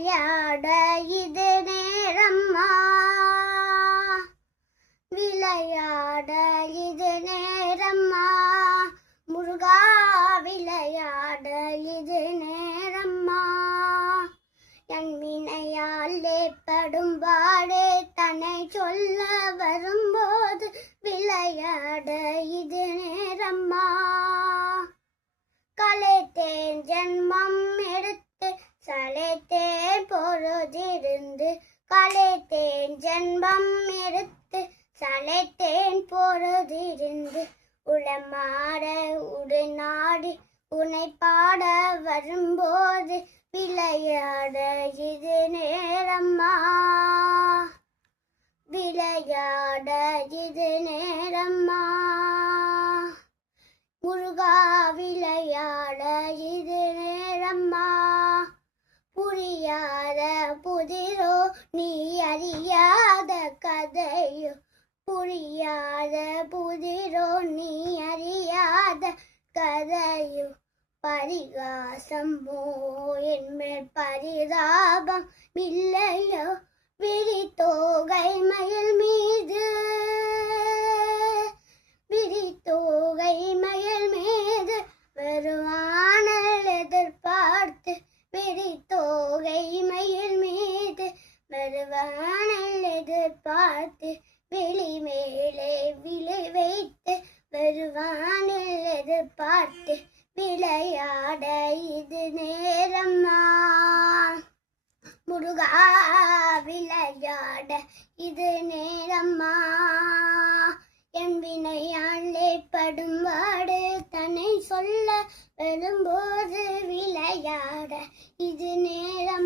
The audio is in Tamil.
விளையாட இது நேரம்மா, விளையாட இது நேரம்மா, முருகா விளையாட இது நேரம்மா. என் வினையாலே படும் பாடே தன்னை சொல்ல வரும்போது விளையாட இது நேரம்மா. கலைத்தேன் ஜென்மம் எடுத்து சளைத்தேன் பொழுதிருந்து, கலைத்தேன் ஜென்மம் எடுத்து சளைத்தேன் பொழுதிருந்து, உளமாட உடனாடி உன்னை பாட வரும்போது விளையாட இது நேரம்மா, விளையாட இது நேரம்மா. முருகா விளையாட இது நேரம்மா. புரியாத புதிரோ நீ அறியாத கதையோ, புரியாத புதிரோ நீ அறியாத கதையோ, பரிகாசம் என்மேல் பரிதாபம் இல்லையோ, விரித்தோகை மயில் மீது, விரித்தோகை மயில் மீது வருவானல் எதிர்பார்த்து, விரித்தோகை மயில் மீது வருவானல் எதிர்பார்த்து, விழி மேலே விழி வைத்து வருவானில் எதிர்பார்த்து விளையாட இது நேரம்மா. முருகா விளையாட இது நேரம்மா. என் வினையாலே படும்பாடு தன்னை சொல்ல வரும்போது விளையாட இது நேரம்.